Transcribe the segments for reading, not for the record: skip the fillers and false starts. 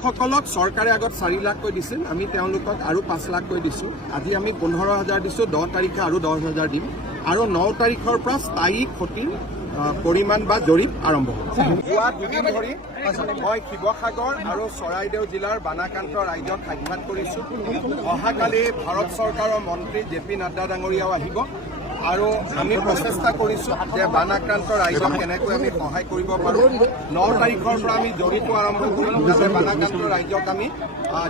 যিসকলক চৰকাৰে আগত 4 লাখকৈ দিছিল আমি তেওঁলোকক আৰু 5 লাখকৈ দিছোঁ। আজি আমি 15,000 দিছোঁ, 10 তাৰিখে আৰু 10,000 দিম আৰু 9 তাৰিখৰ পৰা স্থায়ী ক্ষতিৰ পৰিমাণ বা জৰীপ আৰম্ভ হ'ব। যোৱা 2 দিন ধৰি মই শিৱসাগৰ আৰু চৰাইদেউ জিলাৰ বানাক্ৰান্ত ৰাইজক সাক্ষাৎ কৰিছোঁ। অহাকালি ভাৰত চৰকাৰৰ মন্ত্ৰী JP নাড্ডা ডাঙৰীয়াও আহিব আৰু আমি প্ৰচেষ্টা কৰিছোঁ যে বানাক্ৰান্ত ৰাইজক কেনেকৈ আমি সহায় কৰিব পাৰোঁ। 9 তাৰিখৰ পৰা আমি জৰীপো আৰম্ভ কৰিম যাতে বানাক্ৰান্ত ৰাইজক আমি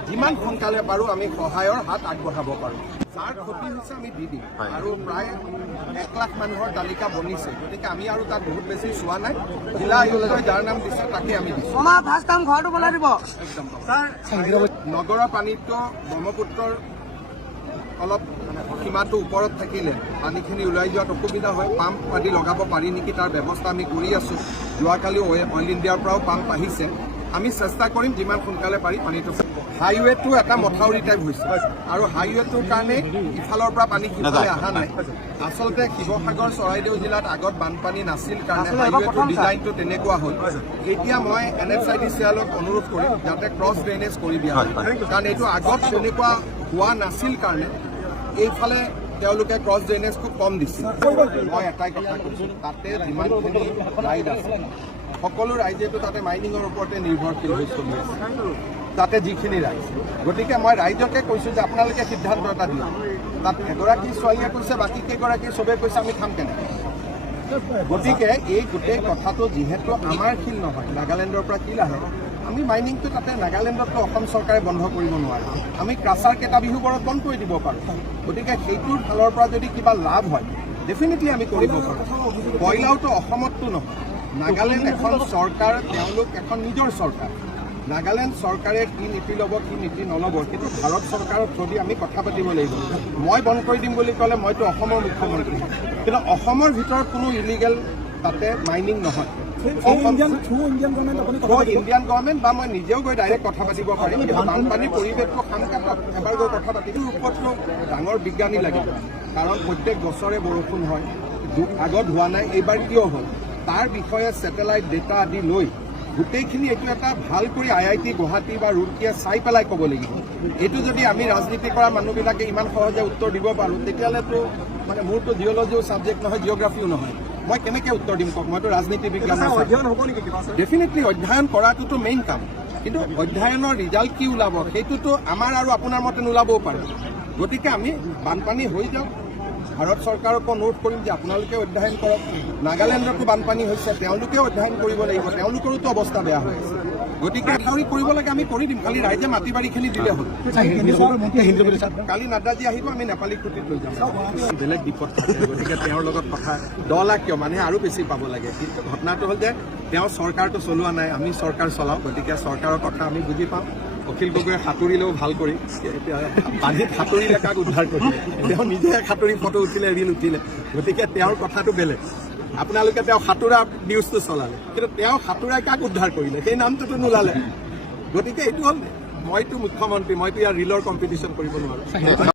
যিমান সোনকালে পাৰোঁ আমি সহায়ৰ হাত আগবঢ়াব পাৰোঁ। যাৰ ক্ষতি হৈছে আমি দি দিম আৰু প্ৰায় 1 লাখ মানুহৰ তালিকা বনিছে, গতিকে আমি আৰু তাক বহুত বেছি চোৱা নাই। জিলা আয়ুক্তই যাৰ নাম দিছে তাকে আমি দিছোঁ। নগৰৰ পানীটো ব্ৰহ্মপুত্ৰৰ অলপ সীমাটো ওপৰত থাকিলে পানীখিনি ওলাই যোৱাত অসুবিধা হয়। পাম্প আদি লগাব পাৰি নেকি তাৰ ব্যৱস্থা আমি কৰি আছোঁ। যোৱাকালি অইল ইণ্ডিয়াৰ পৰাও পাম্প আহিছে। আমি চেষ্টা কৰিম যিমান সোনকালে পাৰি পানীটো। হাইৱেটো এটা মথাউৰি টাইপ হৈছে আৰু হাইৱেটোৰ কাৰণে ইফালৰ পৰা পানী সিফালে অহা নাই। আচলতে শিৱসাগৰ চৰাইদেউ জিলাত আগত বানপানী নাছিল কাৰণে হাইৱেটোৰ ডিজাইনটো তেনেকুৱা হ'ল। এতিয়া মই NHIDCLক অনুৰোধ কৰিম যাতে ক্ৰছ ড্ৰেইনেজ কৰি দিয়া হয়, কাৰণ এইটো আগত তেনেকুৱা হোৱা নাছিল কাৰণে এইফালে তেওঁলোকে ক্ৰছ ড্ৰেইনেজ খুব কম দিছিল। মই এটাই কথা কৈছোঁ, তাতে যিমানখিনি ৰাইড আছে সকলো ৰাইজেতো তাতে মাইনিঙৰ ওপৰতে নিৰ্ভৰশীল হৈ চলি আছে তাতে যিখিনি ৰাইজ। গতিকে মই ৰাইজকে কৈছোঁ যে আপোনালোকে সিদ্ধান্ত এটা দিয়ক। তাত এগৰাকী ছোৱালীয়ে কৈছে, বাকী কেইগৰাকী চবেই কৈছে আমি খাম কেনেকৈ। গতিকে এই গোটেই কথাটো যিহেতু আমাৰ শিল নহয়, নাগালেণ্ডৰ পৰা শিল আহে, আমি মাইনিংটো তাতে নাগালেণ্ডততো অসম চৰকাৰে বন্ধ কৰিব নোৱাৰে। আমি ক্ৰাছাৰ কেইটা বিহুবোৰত বন্ধ কৰি দিব পাৰোঁ। গতিকে সেইটোৰ ফালৰ পৰা যদি কিবা লাভ হয় ডেফিনেটলি আমি কৰিব পাৰোঁ। কয়লাওতো অসমততো নহয়, নাগালেণ্ড এখন চৰকাৰ, তেওঁলোক এখন নিজৰ চৰকাৰ। নাগালেণ্ড চৰকাৰে কি নীতি ল'ব কি নীতি নল'ব সেইটো ভাৰত চৰকাৰৰ থ্ৰুদি আমি কথা পাতিব লাগিব। মই বন্ধ কৰি দিম বুলি ক'লে মইতো অসমৰ মুখ্যমন্ত্ৰী, কিন্তু অসমৰ ভিতৰত কোনো ইলিগেল তাতে মাইনিং নহয়। ইণ্ডিয়ান গভৰ্ণমেণ্ট বা মই নিজেও গৈ ডাইৰেক্ট কথা পাতিব পাৰিম, কিন্তু বানপানীৰ পৰিৱেশটো সামকাত এবাৰ গৈ কথা পাতিম। ওপৰতনো ডাঙৰ বিজ্ঞানী লাগিব, কাৰণ প্ৰত্যেক বছৰে বৰষুণ হয়, আগত হোৱা নাই, এইবাৰ কিয় হ'ল তাৰ বিষয়ে ছেটেলাইট ডেটা আদি লৈ গোটেইখিনি এইটো এটা ভাল কৰি IIT গুৱাহাটী বা ৰুড়কীয়ে চাই পেলাই ক'ব লাগিব। এইটো যদি আমি ৰাজনীতি কৰা মানুহবিলাকে ইমান সহজে উত্তৰ দিব পাৰোঁ তেতিয়াহ'লেতো মানে মোৰতো জিঅ'লজিও ছাবজেক্ট নহয়, জিঅ'গ্ৰাফিও নহয়, মই কেনেকৈ উত্তৰ দিম কওক। মইতো ৰাজনীতি বিজ্ঞান ডেফিনেটলি অধ্যয়ন কৰাটোতো মেইন কাম, কিন্তু অধ্যয়নৰ ৰিজাল্ট কি ওলাব সেইটোতো আমাৰ আৰু আপোনাৰ মতে নোলাবও পাৰে। গতিকে আমি বানপানী হৈ যাওক, ভাৰত চৰকাৰকো অনুৰোধ কৰিম যে আপোনালোকে অধ্যয়ন কৰক। নাগালেণ্ডতো বানপানী হৈছে, তেওঁলোকেও অধ্যয়ন কৰিব লাগিব, তেওঁলোকৰোতো অৱস্থা বেয়া হৈ আছে। গতিকে মথাউৰি কৰিব লাগে আমি কৰি দিম, খালি ৰাইজে মাটি বাৰীখিনি দিলে হ'ল। কালি নাড্ডাজী আহিব, আমি নেপালী খুঁটিত লৈ যাম। বেলেগ বিপদ থাকে, গতিকে তেওঁৰ লগত কথা 10 লাখ কিয়, মানুহে আৰু বেছি পাব লাগে। কিন্তু ঘটনাটো হ'ল যে তেওঁ চৰকাৰটো চলোৱা নাই, আমি চৰকাৰ চলাওঁ। গতিকে চৰকাৰৰ কথা আমি বুজি পাওঁ। অখিল গগৈয়ে সাঁতুৰিলেও ভাল কৰি, পানীত সাঁতুৰিলে কাক উদ্ধাৰ কৰিলে, তেওঁ নিজে সাঁতুৰি ফটো উঠিলে, ৰীল উঠিলে। গতিকে তেওঁৰ কথাটো বেলেগ। আপোনালোকে তেওঁ সাঁতোৰা নিউজটো চলালে, কিন্তু তেওঁ সাঁতোৰাই কাক উদ্ধাৰ কৰিলে সেই নামটোতো নোলালে। গতিকে এইটো হ'ল মইতো মুখ্যমন্ত্ৰী, মইতো ইয়াৰ ৰীলৰ কম্পিটিশ্যন কৰিব নোৱাৰোঁ।